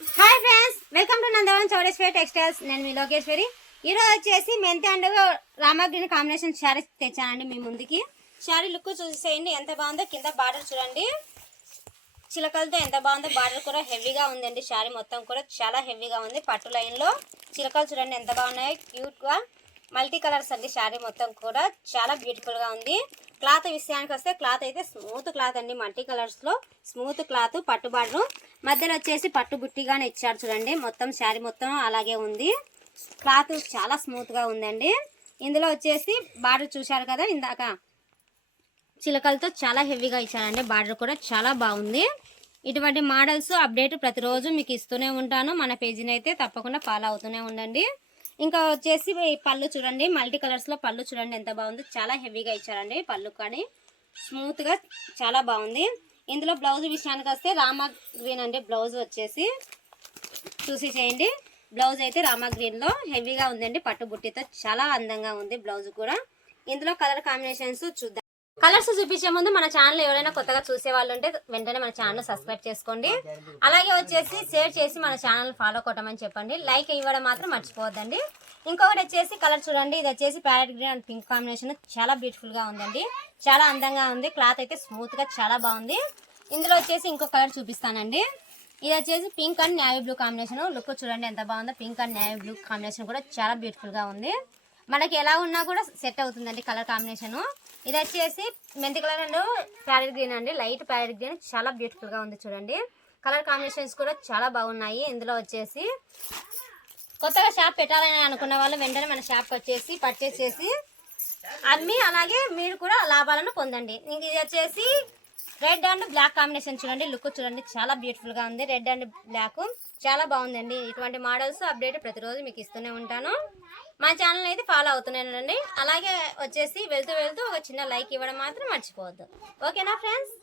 Hi friends, welcome to Nandavaram Chowdeshwari textiles. నేను మీ లోకేశ్వరి. ఈరోజు వచ్చేసి మెంతి and rama green combination sari తెచ్చానండి మీ ముందుకి. శారీ లుక్ చూసేయండి ఎంత బాగుందో. కింద బార్డర్ చూడండి, చిలకలతో ఎంత బాగుందో. బార్డర్ కూడా హెవీగా ఉందండి. శారీ మొత్తం కూడా చాలా హెవీగా ఉంది. పట్టు లైన్లో చిలకలు చూడండి ఎంత బాగున్నాయి, క్యూట్గా. మల్టీ కలర్స్ అండి. శారీ మొత్తం కూడా చాలా బ్యూటిఫుల్గా ఉంది. క్లాత్ విషయానికి వస్తే క్లాత్ అయితే స్మూత్ క్లాత్ అండి. మల్టీ కలర్స్లో స్మూత్ క్లాత్, పట్టు బార్డర్ మధ్యలో వచ్చేసి పట్టు బుట్టిగానే ఇచ్చాడు చూడండి. మొత్తం శారీ మొత్తం అలాగే ఉంది. క్లాత్ చాలా స్మూత్గా ఉందండి. ఇందులో వచ్చేసి బార్డర్ చూశారు కదా ఇందాక, చిలకలతో చాలా హెవీగా ఇచ్చారండి. బార్డర్ కూడా చాలా బాగుంది. ఇటువంటి మోడల్స్ అప్డేట్ ప్రతిరోజు మీకు ఇస్తూనే ఉంటాను. మన పేజీని అయితే తప్పకుండా ఫాలో అవుతూనే ఉండండి. ఇంకా వచ్చేసి పళ్ళు చూడండి, మల్టీ కలర్స్లో పళ్ళు చూడండి ఎంత బాగుంది. చాలా హెవీగా ఇచ్చారండి పళ్ళు, కానీ స్మూత్గా చాలా బాగుంది. ఇందులో బ్లౌజ్ విషయానికి వస్తే రామా గ్రీన్ అండి. బ్లౌజ్ వచ్చేసి చూసి చేయండి. బ్లౌజ్ అయితే రామా గ్రీన్లో హెవీగా ఉందండి. పట్టు బుట్టితో చాలా అందంగా ఉంది బ్లౌజ్ కూడా. ఇందులో కలర్ కాంబినేషన్స్ చూద్దాం. కలర్స్ చూపించే ముందు మన ఛానల్ ఎవరైనా కొత్తగా చూసే వాళ్ళు ఉంటే వెంటనే మన ఛానల్ సబ్స్క్రైబ్ చేసుకోండి. అలాగే వచ్చేసి షేర్ చేసి మన ఛానల్ ఫాలో కొట్టమని చెప్పండి. లైక్ ఇవ్వడం మాత్రం మర్చిపోవద్దండి. ఇంకొకటి వచ్చేసి కలర్ చూడండి, ఇది వచ్చేసి parrot green and pink combination చాలా బ్యూటిఫుల్గా ఉందండి. చాలా అందంగా ఉంది. క్లాత్ అయితే స్మూత్గా చాలా బాగుంది. ఇందులో వచ్చేసి ఇంకో కలర్ చూపిస్తానండి. ఇది వచ్చేసి pink and navy blue combination. Look చూడండి ఎంత బాగుందో. Pink and navy blue combination కూడా చాలా బ్యూటిఫుల్గా ఉంది. మనకి ఎలా ఉన్నా కూడా సెట్ అవుతుందండి కలర్ కాంబినేషన్. ఇది వచ్చేసి మెంతి కలర్ అండ్ ప్యారెట్ గ్రీన్ అండి. లైట్ ప్యారెట్ గ్రీన్ చాలా బ్యూటిఫుల్గా ఉంది చూడండి. కలర్ కాంబినేషన్స్ కూడా చాలా బాగున్నాయి. ఇందులో వచ్చేసి కొత్తగా షాప్ పెట్టాలని అనుకున్న వాళ్ళు వెంటనే మన షాప్కి వచ్చేసి పర్చేస్ చేసి అమ్మి అలాగే మీరు కూడా లాభాలను పొందండి. ఇది వచ్చేసి రెడ్ అండ్ బ్లాక్ కాంబినేషన్ చూడండి. లుక్ చూడండి చాలా బ్యూటిఫుల్గా ఉంది. రెడ్ అండ్ బ్లాక్ చాలా బాగుందండి. ఇటువంటి మోడల్స్ అప్డేట్ ప్రతిరోజు మీకు ఇస్తూనే ఉంటాను. మా ఛానల్ అయితే ఫాలో అవుతున్నానండి. అలాగే వచ్చేసి వెళ్తూ వెళ్తూ ఒక చిన్న లైక్ ఇవ్వడం మాత్రం మర్చిపోవద్దు. ఓకేనా ఫ్రెండ్స్?